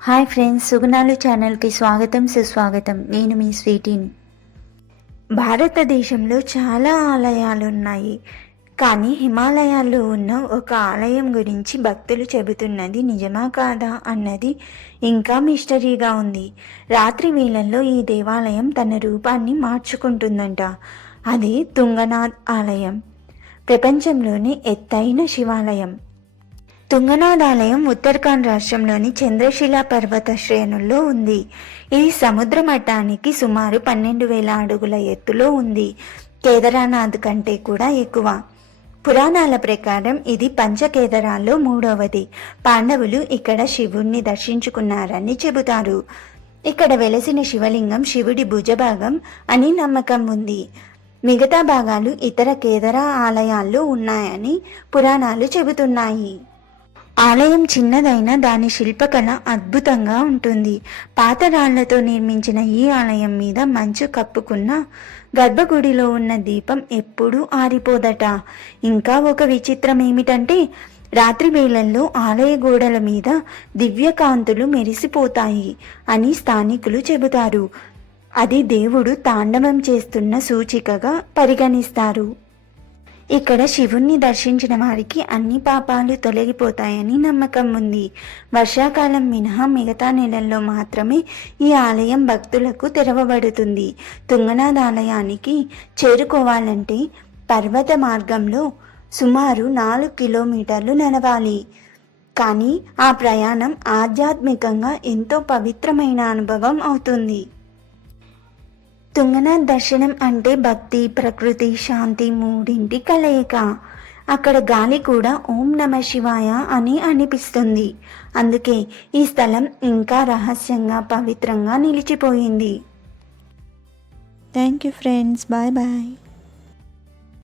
Hi friends సుగుణాలు ఛానల్కి స్వాగతం సుస్వాగతం. నేను మీ స్వీటీని. భారతదేశంలో చాలా ఆలయాలు ఉన్నాయి. కానీ హిమాలయాల్లో ఉన్న ఒక ఆలయం గురించి భక్తులు చెబుతున్నది నిజమా కాదా అన్నది ఇంకా మిస్టరీగా ఉంది. రాత్రి వేళల్లో ఈ దేవాలయం తన రూపాన్ని మార్చుకుంటుందంట. అది తుంగనాథ్ ఆలయం. ప్రపంచంలోని ఎత్తైన శివాలయం. తుంగనాథ్ ఆలయం ఉత్తరాఖండ్ రాష్ట్రంలోని చంద్రశిలా పర్వత శ్రేణుల్లో ఉంది. ఇది సముద్ర మట్టానికి సుమారు పన్నెండు వేల అడుగుల ఎత్తులో ఉంది. కేదారనాథ్ కంటే కూడా ఎక్కువ. పురాణాల ప్రకారం ఇది పంచకేదరాల్లో మూడవది. పాండవులు ఇక్కడ శివుణ్ణి దర్శించుకున్నారని చెబుతారు. ఇక్కడ వెలసిన శివలింగం శివుడి భుజభాగం అని నమ్మకం ఉంది. మిగతా భాగాలు ఇతర కేదర ఆలయాల్లో ఉన్నాయని పురాణాలు చెబుతున్నాయి. ఆలయం చిన్నదైన దాని శిల్పకళ అద్భుతంగా ఉంటుంది. పాత రాళ్ళతో నిర్మించిన ఈ ఆలయం మీద మంచు కప్పుకున్న గర్భగుడిలో ఉన్న దీపం ఎప్పుడూ ఆరిపోదట. ఇంకా ఒక విచిత్రం ఏమిటంటే రాత్రి వేళల్లో ఆలయ గోడల మీద దివ్యకాంతులు మెరిసిపోతాయి అని స్థానికులు చెబుతారు. అది దేవుడు తాండవం చేస్తున్న సూచికగా పరిగణిస్తారు. ఇక్కడ శివుణ్ణి దర్శించిన వారికి అన్ని పాపాలు తొలగిపోతాయని నమ్మకం ఉంది. వర్షాకాలం మినహా మిగతా నెలల్లో మాత్రమే ఈ ఆలయం భక్తులకు తెరవబడుతుంది. తుంగనాథ్ ఆలయానికి చేరుకోవాలంటే పర్వత మార్గంలో సుమారు నాలుగు కిలోమీటర్లు నడవాలి. కానీ ఆ ప్రయాణం ఆధ్యాత్మికంగా ఎంతో పవిత్రమైన అనుభవం అవుతుంది. తుంగనాథ్ దర్శనం అంటే భక్తి ప్రకృతి శాంతి మూడింటి కలయిక. అక్కడ గాలి కూడా ఓం నమ శివాయ అని అనిపిస్తుంది. అందుకే ఈ స్థలం ఇంకా రహస్యంగా పవిత్రంగా నిలిచిపోయింది. Thank you friends bye bye